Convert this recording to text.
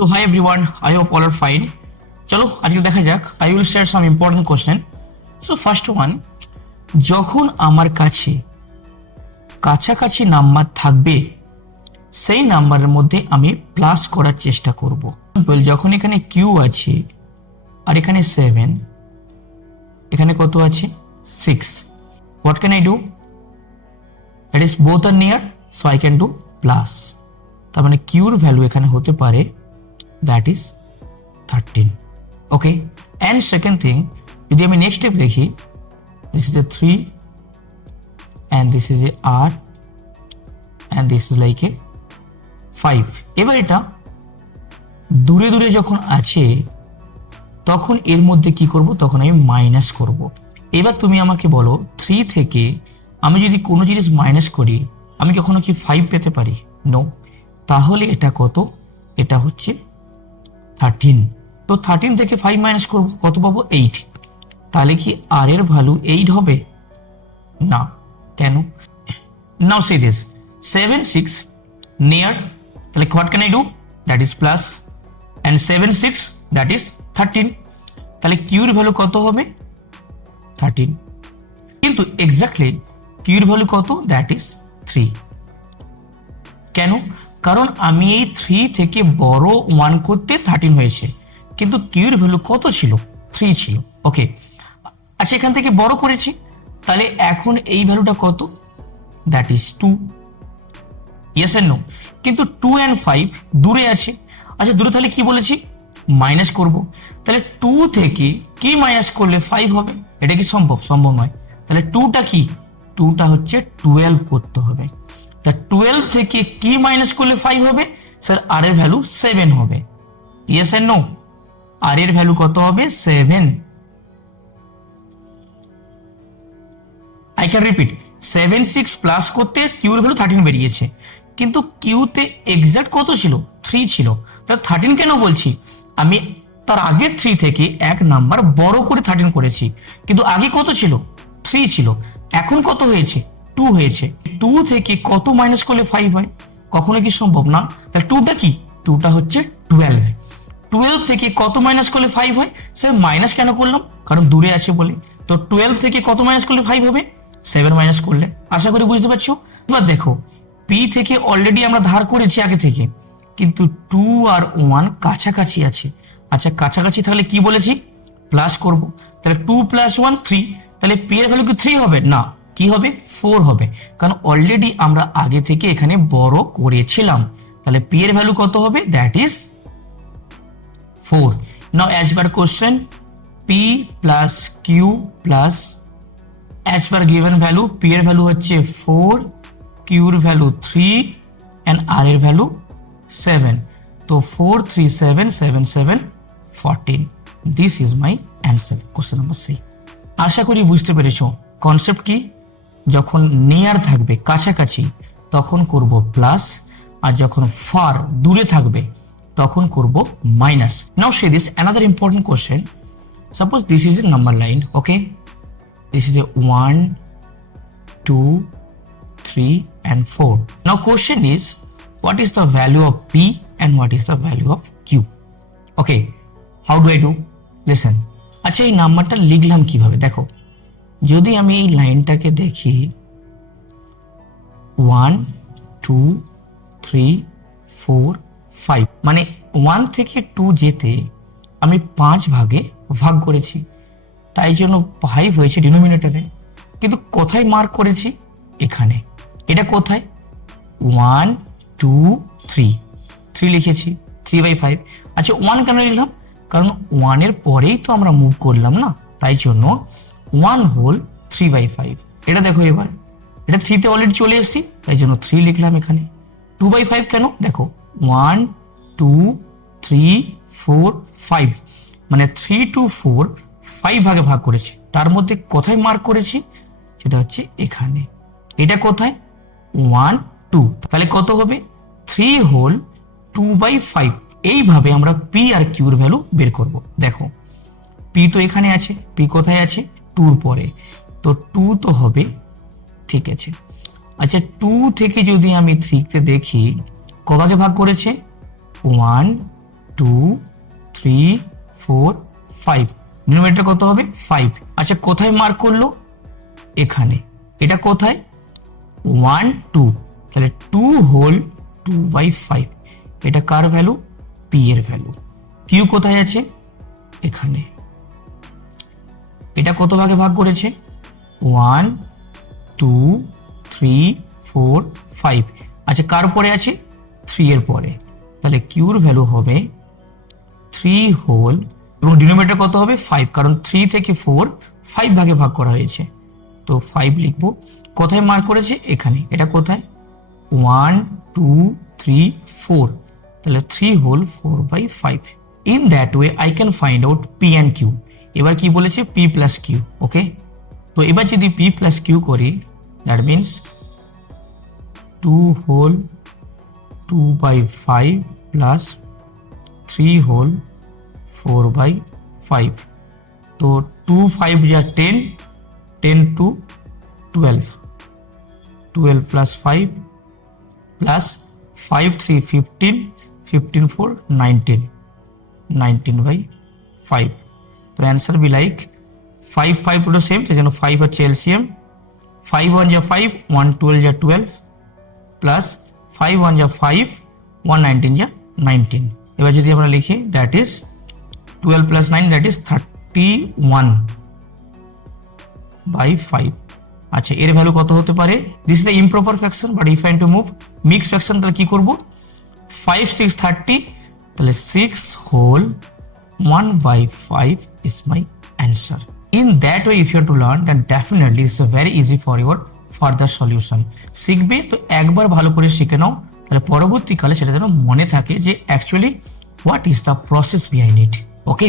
So hi everyone, I hope all are fine. চলো আজকে দেখা যাক I will share some important question. So first one, যখন আমার কাছে কাছাকাছি নাম্বার থাকবে সেই নাম্বারের মধ্যে আমি প্লাস করার চেষ্টা করব। যখন এখানে কিউ আছে আর এখানে 7, এখানে কত আছে 6, what can I do? That is both are near, so I can do plus. তার মানে কিউর ভ্যালু এখানে হতে পারে that is 13. Okay, and second thing, যদি আমি নেক্সট স্টেপ দেখি, this is a 3 and this is a r and this is like a 5. এবার এটা দূরে দূরে যখন আছে তখন এর মধ্যে কি করব, তখন আমি মাইনাস করব। এবার তুমি আমাকে বলো 3 থেকে আমি যদি কোনো জিনিস মাইনাস করি আমি কখনো কি 5 পেতে পারি? নো। তাহলে এটা কত? এটা হচ্ছে 13। তো 13 থেকে 5 মাইনাস করব, কত পাবো? 8। তাহলে কি আর এর ভ্যালু 8 হবে? না। কেন? নাও সে দিস 7 6 নিয়ার, তাহলে what can I do? That is plus, and 7 6 that is 13। তাহলে কিউর ভ্যালু কত হবে? 13। কিন্তু এক্স্যাক্টলি কিউর ভ্যালু কত? That is 3। কেন? কারণ আমি এই 3 থেকে বড় 1 করতে 13 হয়েছে, কিন্তু কিউর ভ্যালু কত ছিল? 3 ছিল। ওকে, আচ্ছা এখান থেকে বড় করেছি, তাহলে এখন এই ভ্যালুটা কত? That is 2। Yes and no? কিন্তু 2 and 5 দূরে আছে। আচ্ছা দূরে তাহলে কি বলেছি? মাইনাস করব। তাহলে 2 থেকে কি মাইনাস করলে 5 হবে? এটা কি সম্ভব? সম্ভব নয়। তাহলে 2টা কি? 2টা হচ্ছে 12 করতে হবে। তা 12 থেকে কি মাইনাস করলে 5 হবে? স্যার আর এর ভ্যালু 7 হবে। Yes and no? আর এর ভ্যালু কত হবে? 7। আই ক্যান রিপিট, 7 6 প্লাস করতে কিউর ভ্যালু 13 বেরিয়েছে, কিন্তু কিউতে এক্সাক্ট কত ছিল? 3 ছিল। তাহলে 13 কেন বলছি? আমি তার আগে 3 থেকে এক নাম্বার বড় করে 13 করেছি, কিন্তু আগে কত ছিল? 3 ছিল। এখন কত হয়েছে? 2 হয়েছে। 2 থেকে কত মাইনাস করলে 5 হয়? কখনো কি সম্ভব না? তাহলে 2টা কি? 2টা হচ্ছে 12। 12 থেকে কত মাইনাস করলে 5 হয়? স্যার মাইনাস কেন করলাম? কারণ দূরে আছে বলে। তো 12 থেকে কত মাইনাস করলে 5 হবে? 7 মাইনাস করলে। আশা করি বুঝতে পারছো। এবার দেখো, পি থেকে অলরেডি আমরা ধার করেছি আগে থেকে, কিন্তু 2 আর 1 কাছাকাছি আছে। আচ্ছা কাছাকাছি থাকলে কি বলেছি? প্লাস করব। তাহলে 2 + 1 3, তাহলে পি এর ভ্যালু কি 3 হবে? না। কি হবে? 4 হবে, কারণ অলরেডি আমরা আগে থেকে এখানে বড় করেছিলাম। তাহলে পি এর ভ্যালু কত হবে? That is 4। Now as per question, P plus Q plus as per given value, P এর ভ্যালু হচ্ছে 4, কিউর ভ্যালু 3 এন্ড আর এর ভ্যালু 7। তো 4 3 7 7 7 14। This is my answer, question number C. আশা করি বুঝতে পেরেছো কনসেপ্ট কি। যখন নিয়ার থাকবে কাছাকাছি তখন করব প্লাস, আর যখন ফার দূরে থাকবে তখন করব minus. Now say this another important question. Suppose this is a number line, okay, this is a 1 2 3 and 4. Now question is, what is the value of p and what is the value of q? Okay, how do I do? Listen, আচ্ছা এই নাম্বারটা লিখলাম কিভাবে? দেখো, যদি আমি এই লাইনটাকে দেখি 1 2 3 4 5, মানে 1 থেকে 2 যেতে আমি 5 ভাগে ভাগ করেছি, তাই জন্য 5 হয়েছে ডিনোমিনেটরে। কিন্তু কোথায় মার্ক করেছি? এখানে। এটা কোথায়? 1 2 3 3 লিখেছি, 3/5। আচ্ছা 1 কেন লিখলাম? কারণ 1 এর পরেই তো আমরা মুভ করলাম না, তাই জন্য 1 হোল 3/5। এটা দেখো, এবার এটা 3 তে অলরেডি চলে এসেছি, তাই জন্য 3 লিখলাম এখানে। 2/5 কেন? দেখো 1 2 3 4 5, মানে 3 to 4 5 ভাগে ভাগ করেছি, তার মধ্যে কোথায় মার্ক করেছি? সেটা হচ্ছে এখানে। এটা কোথায়? 1 2, তাহলে কত হবে? 3 হোল 2/5। এইভাবে আমরা পি আর কিউর ভ্যালু বের করব। দেখো পি তো এখানে আছে, পি কোথায় আছে? 2 পরে, তো 2 তো হবে, ঠিক আছে। আচ্ছা 2 থেকে যদি আমি 3 তে দেখি, ক ভাগে ভাগ করেছে? 1 2 3 4 5, ডিনোমিনেটর কত হবে 5। আচ্ছা কোথায় মার্ক করলো, এখানে। এটা কোথায় 1 2, তাহলে 2 হোল 2/5, এটা কার ভ্যালু, পি এর ভ্যালু। কিউ কোথায় আছে, এখানে। এটা কত ভাগে ভাগ করেছে 1 2 3 4 5, আচ্ছা কার পরে আছে 3 এর পরে, তাহলে কিউর ভ্যালু হবে 3 হোল, এবং ডিনোমিনেটর কত হবে 5, কারণ 3 থেকে 4 5 ভাগে ভাগ করা হয়েছে, তো 5 লিখবো। কোথায় মার্ক করেছে, এখানে। এটা কোথায় 1 2 3 4, তাহলে 3 whole 4/5। In that way I can find out P and Q. এবার কি বলেছে, পি প্লাস কিউ। ওকে, তো এবার যদি পি প্লাস কিউ করি, that means 2 whole 2/5 plus 3 whole 4/5, তো 2 5 যা 10, 10 to 12, 12 plus 5 plus 5 3 15, 15 4 19, 19/5, তো অ্যান্সার বি লাইক 5 5 পুরো সেম, সেই জন্য 5 হচ্ছে এলসিএম। 5 1 যা 5, 1 12 যা 12, প্লাস 5 1 যা 5, 1 19 যা 19। এবার যদি আমরা লিখি that is 12 plus 9, that is 31/5। আচ্ছা এর ভ্যালু কত হতে পারে, this is a improper fraction, but if I to move mix fraction, তাহলে কি করব 5 6 30, তাহলে 6 whole 1/5 is my answer. In that way, if you want to learn, then definitely it's very easy for your further solution. শিখবে তো একবার ভালো করে শিখে নাও, তাহলে পরবর্তীকালে সেটা যেন মনে থাকে যে actually what is the process behind it. Okay.